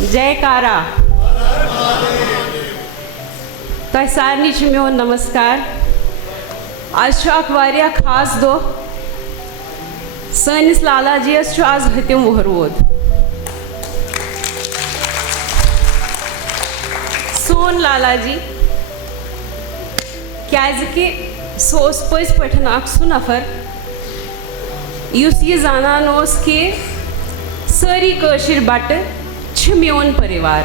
जयकारा तोह सारनी मेन नमस्कार आज वारिया खास दो सनिस लाला जीस आज हतिम वहरोद सोन लाला जी क्या सोस पज पठन सू नफर यह जानान कि सारी कशिर बट मेन परिवार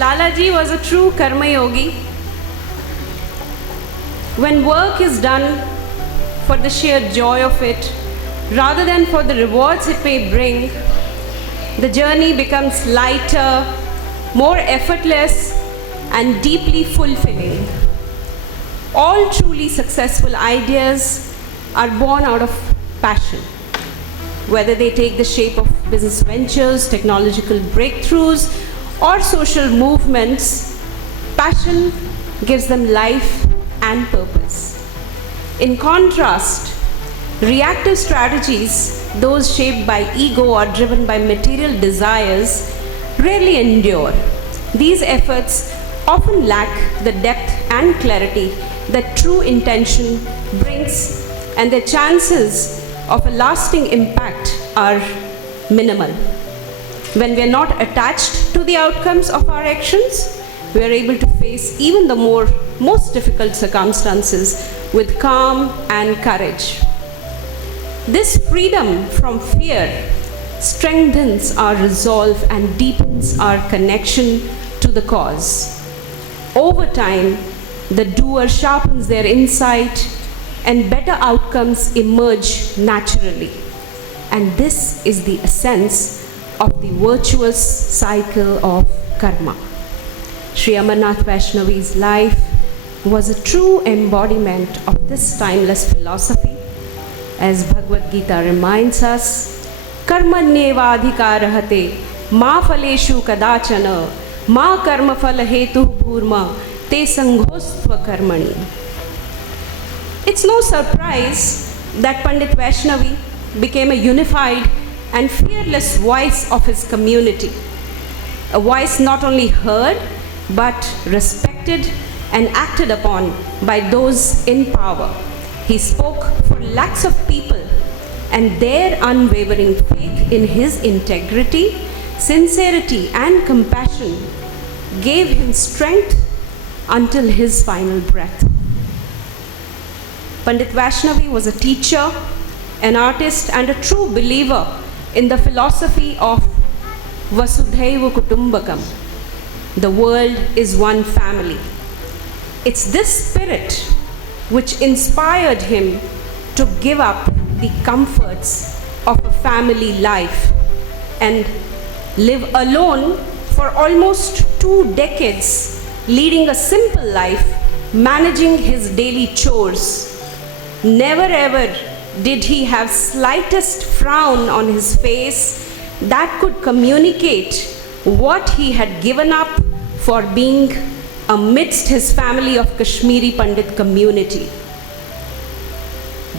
Lala ji was a true karma yogi. When work is done for the sheer joy of it, rather than for the rewards it may bring, the journey becomes lighter, more effortless, and deeply fulfilling. All truly successful ideas are born out of passion. Whether they take the shape of business ventures, technological breakthroughs, or social movements, passion gives them life and purpose. In contrast, reactive strategies, those shaped by ego or driven by material desires, rarely endure. These efforts often lack the depth and clarity that true intention brings, and their chances of a lasting impact are minimal. When we are not attached to the outcomes of our actions, we are able to face even the most difficult circumstances with calm and courage. This freedom from fear strengthens our resolve and deepens our connection to the cause. Over time, the doer sharpens their insight and better outcomes emerge naturally. And this is the essence of the virtuous cycle of karma. Sri Amarnath Vaishnavi's life was a true embodiment of this timeless philosophy. As Bhagavad Gita reminds us, karmanyevadhikarahate ma phaleshu kadachana ma karma phala hetu bhurma te sanghostva karmani. It's no surprise that Pandit Vaishnavi became a unified and fearless voice of his community, a voice not only heard but respected and acted upon by those in power. He spoke for lakhs of people, and their unwavering faith in his integrity, sincerity, and compassion gave him strength until his final breath. Pandit Vaishnavi was a teacher, an artist, and a true believer in the philosophy of Vasudhaiva Kutumbakam. The world is one family. It's this spirit which inspired him to give up the comforts of a family life and live alone for almost 2 decades, leading a simple life, managing his daily chores. Never ever did he have slightest frown on his face that could communicate what he had given up for being amidst his family of Kashmiri Pandit community.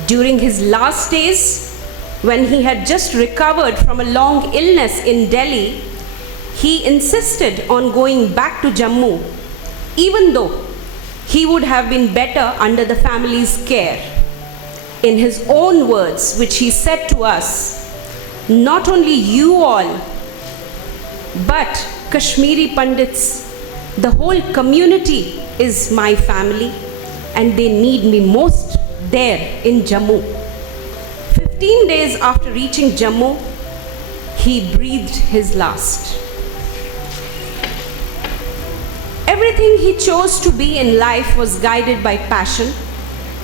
During his last days, when he had just recovered from a long illness in Delhi, he insisted on going back to Jammu, even though he would have been better under the family's care. In his own words, which he said to us, not only you all, but Kashmiri Pandits, the whole community is my family, and they need me most there in Jammu. 15 days after reaching Jammu, he breathed his last. Everything he chose to be in life was guided by passion.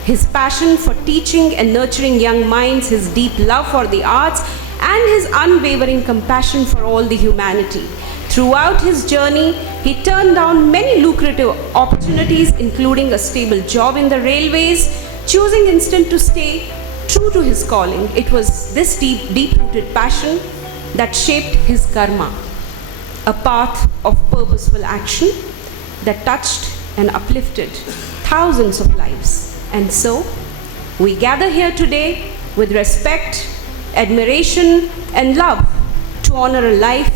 His passion for teaching and nurturing young minds, his deep love for the arts, and his unwavering compassion for all the humanity. Throughout his journey, he turned down many lucrative opportunities, including a stable job in the railways, choosing instead to stay true to his calling. It was this deep-rooted passion that shaped his karma, a path of purposeful action that touched and uplifted thousands of lives. And so, we gather here today with respect, admiration, and love to honor a life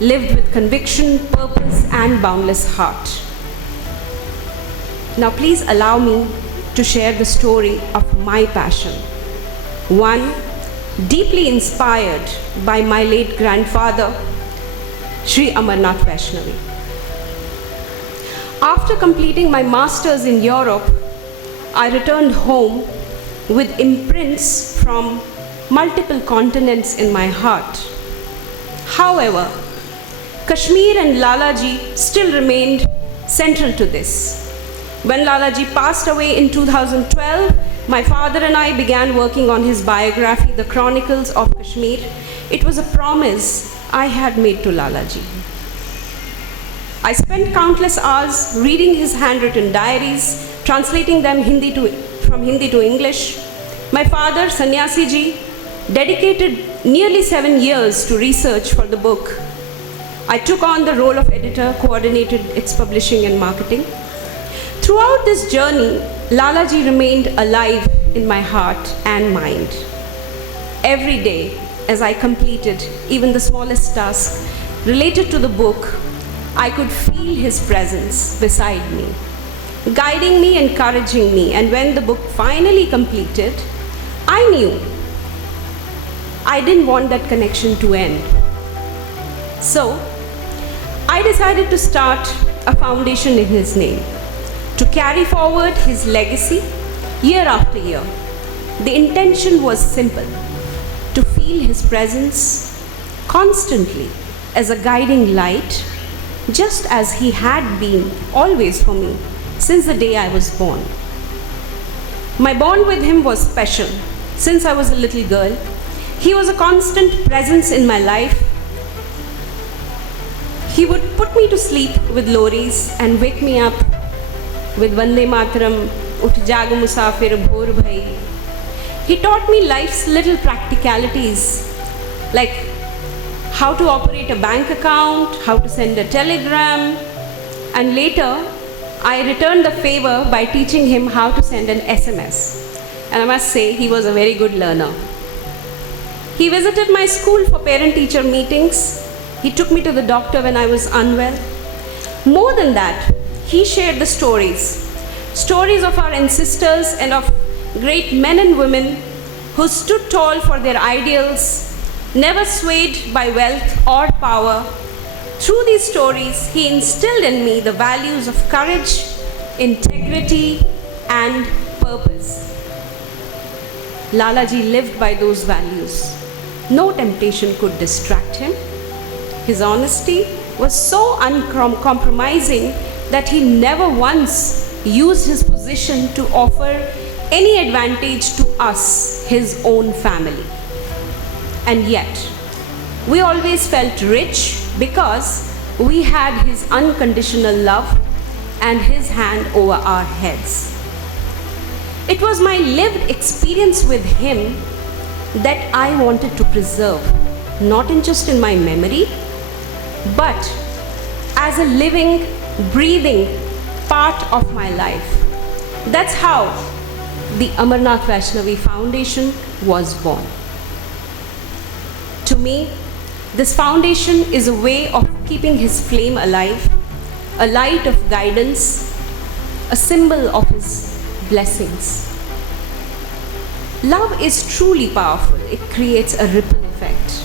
lived with conviction, purpose, and boundless heart. Now please allow me to share the story of my passion. One deeply inspired by my late grandfather, Sri Amarnath Vaishnavi. After completing my masters in Europe, I returned home with imprints from multiple continents in my heart. However, Kashmir and Lalaji still remained central to this. When Lalaji passed away in 2012, my father and I began working on his biography, The Chronicles of Kashmir. It was a promise I had made to Lalaji. I spent countless hours reading his handwritten diaries, translating them from Hindi to English. My father, Sannyasi ji, dedicated nearly 7 years to research for the book. I took on the role of editor, coordinated its publishing and marketing. Throughout this journey, Lalaji remained alive in my heart and mind. Every day, as I completed even the smallest task related to the book, I could feel his presence beside me, guiding me, encouraging me. And when the book finally completed, I knew I didn't want that connection to end. So, I decided to start a foundation in his name, to carry forward his legacy year after year. The intention was simple: to feel his presence constantly as a guiding light, just as he had been always for me since the day I was born. My bond with him was special. Since I was a little girl, he was a constant presence in my life. He would put me to sleep with loris and wake me up with Vande Mataram, Uth Jago Musafir, Bhor Bhai. He taught me life's little practicalities, like how to operate a bank account, how to send a telegram, and later I returned the favor by teaching him how to send an SMS. And I must say, he was a very good learner. He visited my school for parent-teacher meetings. He took me to the doctor when I was unwell. More than that, he shared the stories of our ancestors and of great men and women who stood tall for their ideals, never swayed by wealth or power. Through these stories, he instilled in me the values of courage, integrity, and purpose. Lalaji lived by those values. No temptation could distract him. His honesty was so uncompromising that he never once used his position to offer any advantage to us, his own family. And yet, we always felt rich because we had his unconditional love and his hand over our heads. It was my lived experience with him that I wanted to preserve, not just in my memory, but as a living, breathing part of my life. That's how the Amarnath Vaishnavi Foundation was born. To me, this foundation is a way of keeping his flame alive, a light of guidance, a symbol of his blessings. Love is truly powerful. It creates a ripple effect.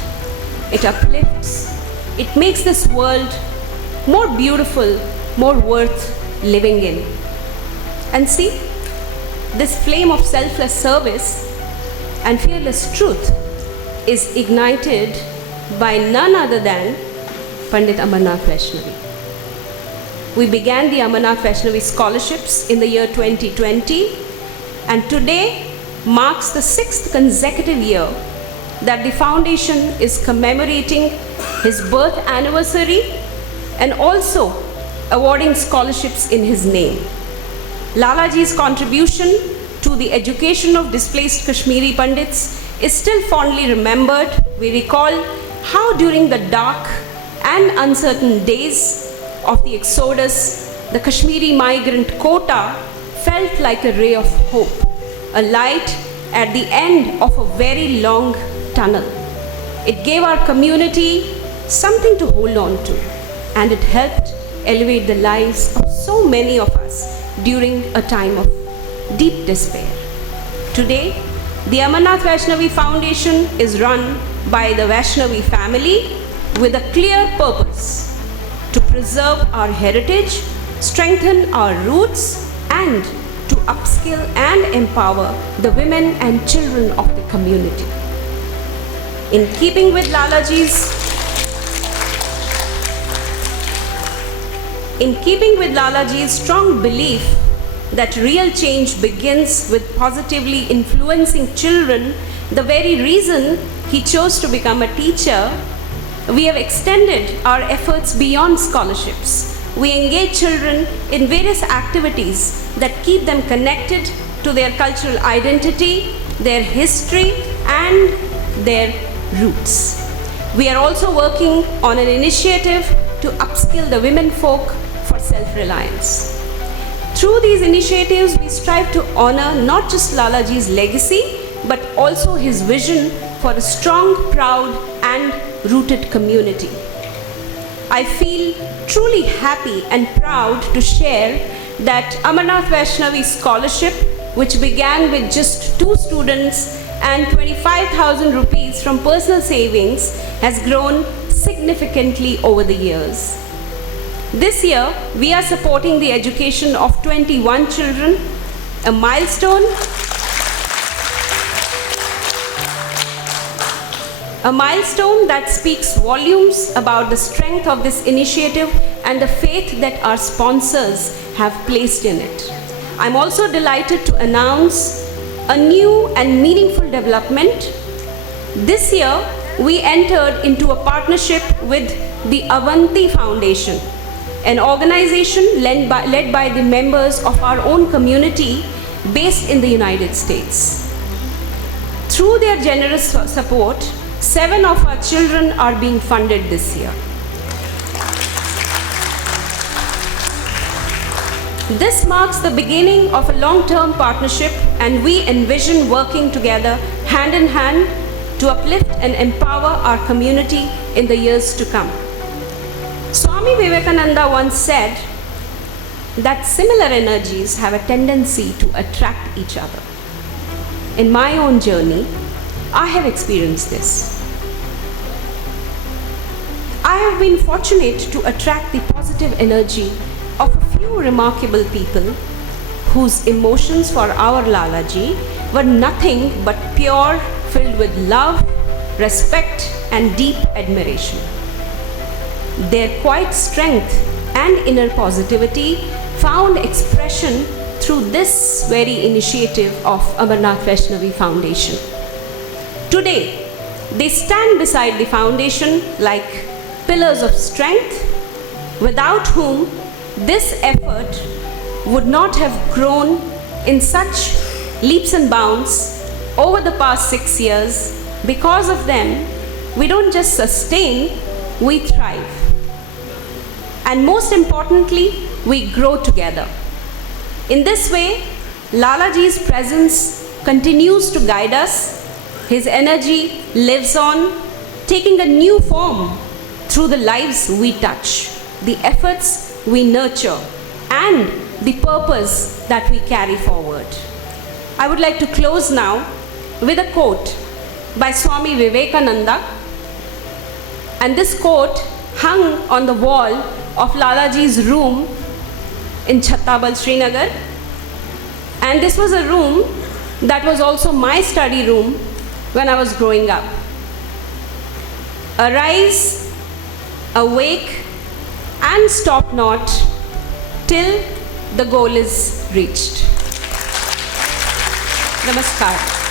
It uplifts. It makes this world more beautiful, more worth living in. And see, this flame of selfless service and fearless truth is ignited by none other than Pandit Amarnath Vaishnavi. We began the Amarnath Vaishnavi scholarships in the year 2020, and today marks the 6th consecutive year that the foundation is commemorating his birth anniversary and also awarding scholarships in his name. Lalaji's contribution to the education of displaced Kashmiri Pandits is still fondly remembered. We recall how during the dark and uncertain days of the exodus, the Kashmiri migrant quota felt like a ray of hope, a light at the end of a very long tunnel. It gave our community something to hold on to, and it helped elevate the lives of so many of us during a time of deep despair. Today, the Amarnath Vaishnavi Foundation is run by the Vaishnavi family with a clear purpose: to preserve our heritage, strengthen our roots, and to upskill and empower the women and children of the community. In keeping with Lalaji's strong belief that real change begins with positively influencing children, the very reason he chose to become a teacher, we have extended our efforts beyond scholarships. We engage children in various activities that keep them connected to their cultural identity, their history, and their roots. We are also working on an initiative to upskill the women folk for self-reliance. Through these initiatives, we strive to honor not just Lalaji's legacy, but also his vision for a strong, proud, and rooted community. I feel truly happy and proud to share that Amarnath Vaishnavi Scholarship, which began with just 2 students and 25,000 rupees from personal savings, has grown significantly over the years. This year, we are supporting the education of 21 children, a milestone that speaks volumes about the strength of this initiative and the faith that our sponsors have placed in it. I'm also delighted to announce a new and meaningful development. This year, we entered into a partnership with the Avanti Foundation, an organization led by the members of our own community based in the United States. Through their generous support, 7 of our children are being funded this year. This marks the beginning of a long-term partnership, and we envision working together hand in hand to uplift and empower our community in the years to come. Swami Vivekananda once said that similar energies have a tendency to attract each other. In my own journey, I have experienced this. I have been fortunate to attract the positive energy of a few remarkable people whose emotions for our Lalaji were nothing but pure, filled with love, respect, and deep admiration. Their quiet strength and inner positivity found expression through this very initiative of Amarnath Vaishnavi Foundation. Today, they stand beside the foundation like pillars of strength, without whom this effort would not have grown in such leaps and bounds over the past 6 years. Because of them, we don't just sustain, we thrive. And most importantly, we grow together. In this way, Lalaji's presence continues to guide us. His energy lives on, taking a new form through the lives we touch, the efforts we nurture, and the purpose that we carry forward. I would like to close now with a quote by Swami Vivekananda, and this quote hung on the wall of Lalaji's room in Chhattabal, Srinagar, and this was a room that was also my study room when I was growing up. Arise, awake, and stop not till the goal is reached. Namaskar.